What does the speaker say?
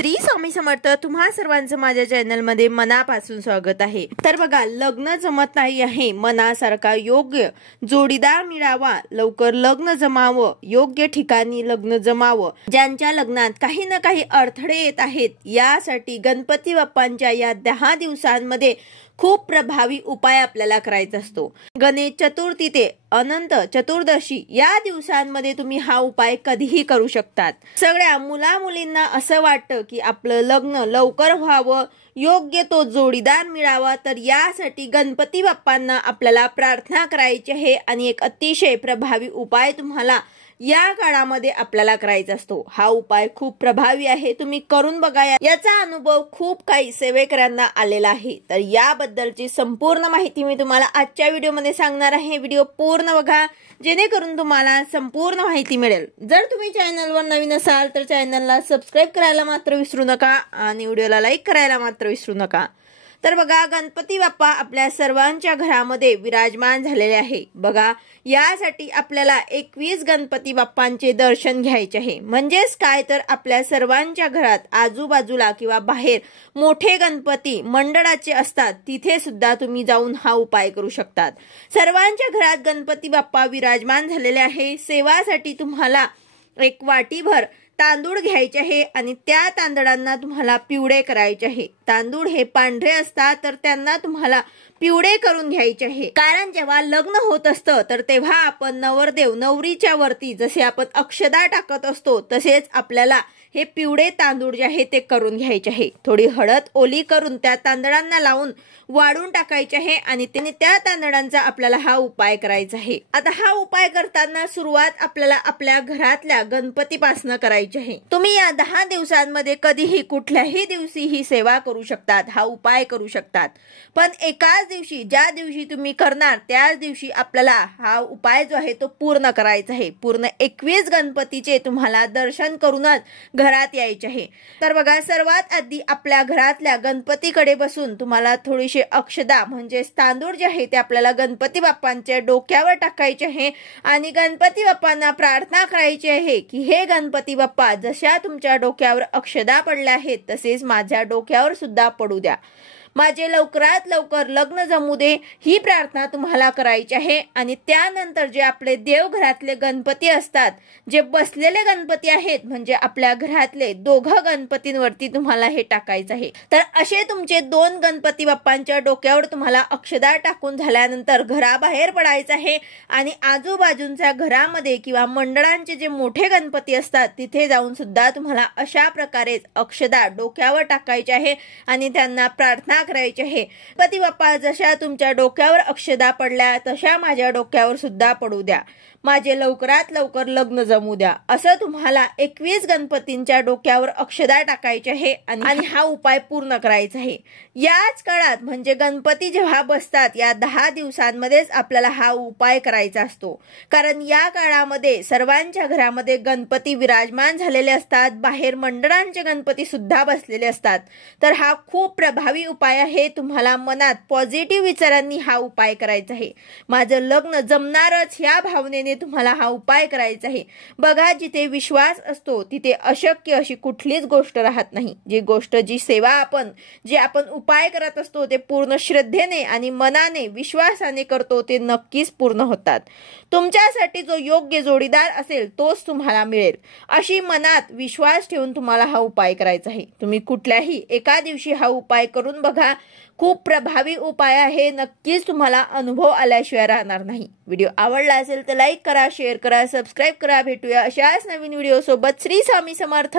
श्री स्वामी समर्थ। तुम्हा सर्वांचं माझ्या चॅनलमध्ये मनापासून स्वागत आहे। तर बघा, लग्न जमत नाही आहे, मनासारखा योग्य जोडीदार मिळावा, लवकर लग्न जमावं, योग्य ठिकाणी लग्न जमावं, ज्यांच्या लग्नात काही ना काही अडथळे येत आहेत, यासाठी गणपती बाप्पांच्या या 10 दिवसांमध्ये खूप प्रभावी उपाय आपल्याला करायचा असतो। गणेश चतुर्थी ते अनंत चतुर्दशी या दिवसांमध्ये तुम्ही हा उपाय कधीही करू शकतात। सगळ्या मुला मुलींना असं वाटतं की आपलं लग्न लवकर व्हावं, योग्य तो जोडीदार मिळावा, तर यासाठी गणपती बाप्पांना आपल्याला प्रार्थना करायची आहे आणि एक अतिशय प्रभावी उपाय तुम्हाला या काळामध्ये आपल्याला करायचा असतो। हा उपाय खूप प्रभावी आहे, तुम्ही करून बघा। याचा अनुभव खूप काही सेवेकरांना आलेला आहे। तर याबद्दलची संपूर्ण माहिती मी तुम्हाला आजच्या व्हिडिओमध्ये सांगणार आहे। व्हिडिओ पूर्ण बघा जेणेकरून तुम्हाला संपूर्ण माहिती मिळेल। जर तुम्ही चॅनलवर नवीन असाल तर चॅनलला सबस्क्राइब करायला मात्र विसरू नका आणि व्हिडिओला लाईक करायला मात्र विसरू नका। तर बघा, गणपती बाप्पा आपल्या सर्वांच्या घरामध्ये विराजमान झालेले आहे। बघा, यासाठी आपल्याला 21 गणपती बाप्पांचे दर्शन घ्यायचे आहे। म्हणजेच काय, तर आपल्या सर्वांच्या घरात आजूबाजूला किंवा बाहेर मोठे गणपती मंडळाचे असतात, तिथे सुद्धा तुम्ही जाऊन हा उपाय करू शकतात। सर्वांच्या घरात गणपती बाप्पा विराजमान झालेले आहे। सेवासाठी तुम्हाला एक वाटीभर तांदूळ घ्यायचे आहे आणि त्या तांदळांना तुम्हाला पिवळे करायचे आहे। तांदूळ हे पांढरे असतात, तर त्यांना तुम्हाला पिवळे करून घ्यायचे आहे। कारण जेव्हा लग्न होत असतं तर तेव्हा आपण नवरदेव नवरीच्या वरती जसे आपण अक्षदा टाकत असतो, तसेच आपल्याला हे पिवळे तांदूळ जे आहे ते करून घ्यायचे आहे। थोडी हळद ओली करून त्या तांदळांना लावून वाढून टाकायचे आहे आणि त्या तांदळांचा आपल्याला हा उपाय करायचा आहे। आता हा उपाय करताना सुरुवात आपल्याला आपल्या घरातल्या गणपतीपासून करायची आहे। तुम्ही या 10 दिवसांमध्ये कधीही कुठल्याही दिवशी ही सेवा करू शकतात, हा उपाय करू शकतात। पण एकाच दिवशी, ज्या दिवशी तुम्ही करणार त्याच दिवशी आपल्याला हा उपाय जो आहे तो पूर्ण करायचा आहे। पूर्ण 21 गणपतीचे तुम्हाला दर्शन करूनच घरात यायचे आहे। तर बघा, सर्वात आधी आपल्या घरातल्या गणपतीकडे बसून तुम्हाला थोडीशी अक्षदा म्हणजे तांदूळ जे आहे ते आपल्याला गणपती बाप्पांच्या डोक्यावर टाकायचे आहे आणि गणपती बाप्पांना प्रार्थना करायची आहे की हे गणपती बाप्पा, जशा तुमच्या डोक्यावर अक्षदा पडल्या आहेत तसेच माझ्या डोक्यावर सुद्धा पडू द्या, माझे लवकरात लवकर लग्न जमू दे, ही प्रार्थना तुम्हाला करायची आहे। आणि त्यानंतर जे आपले देवघरातले गणपती असतात, जे बसलेले गणपती आहेत, म्हणजे आपल्या घरातले 2 गणपतींवरती तुम्हाला हे टाकायचं आहे। तर असे तुमचे 2 गणपती बाप्पांच्या डोक्यावर तुम्हाला अक्षदा टाकून झाल्यानंतर घराबाहेर पडायचं आहे आणि आजूबाजूच्या घरामध्ये किंवा मंडळांचे जे मोठे गणपती असतात तिथे जाऊन सुद्धा तुम्हाला अशा प्रकारे अक्षदा डोक्यावर टाकायचे आहे आणि त्यांना प्रार्थना करायचे आहे, गणपती बाप्पा, जशा तुमच्या डोक्यावर अक्षदा पडल्या तशा माझ्या डोक्यावर सुद्धा पडू द्या, माझे लवकरात लवकर लग्न जमू द्या, असं तुम्हाला 21 गणपतींच्या डोक्यावर अक्षदा टाकायचे आहे आणि हा उपाय पूर्ण करायचा आहे। याच काळात म्हणजे गणपती जेव्हा बसतात या 10 दिवसांमध्येच आपल्याला हा उपाय करायचा असतो। कारण या काळामध्ये सर्वांच्या घरामध्ये गणपती विराजमान झालेले असतात, बाहेर मंडळांचे गणपती सुद्धा बसलेले असतात। तर हा खूप प्रभावी उपाय आहे। तुम्हाला मनात पॉझिटिव्ह विचारांनी हा उपाय करायचा आहे। माझं लग्न जमणारच ह्या भावनेने तुम्हाला हा उपाय करायचा आहे। बघा, जिथे विश्वास असतो तिथे अशक्य अशी कुठलीच गोष्ट राहत नाही। जी सेवा जे आपण उपाय करत असतो ते पूर्ण श्रद्धेने आणि मनाने विश्वासाने करतो ते नक्कीच पूर्ण होतात। तुमच्यासाठी जो योग्य जोडीदार असेल तोच तुम्हाला मिळेल, अशी मनात विश्वास ठेवून तुम्हाला हा उपाय करायचा आहे। तुम्ही कुठल्याही एका दिवशी हा उपाय करून बघा, खूप प्रभावी उपाय आहे। नक्कीच तुम्हाला अनुभव आल्याशिवाय राहणार नाही। व्हिडिओ आवडला असेल तर लाईक करा, शेअर करा, सबस्क्राइब करा। भेटूया अशाच नवीन व्हिडिओ सोबत। श्री स्वामी समर्थ।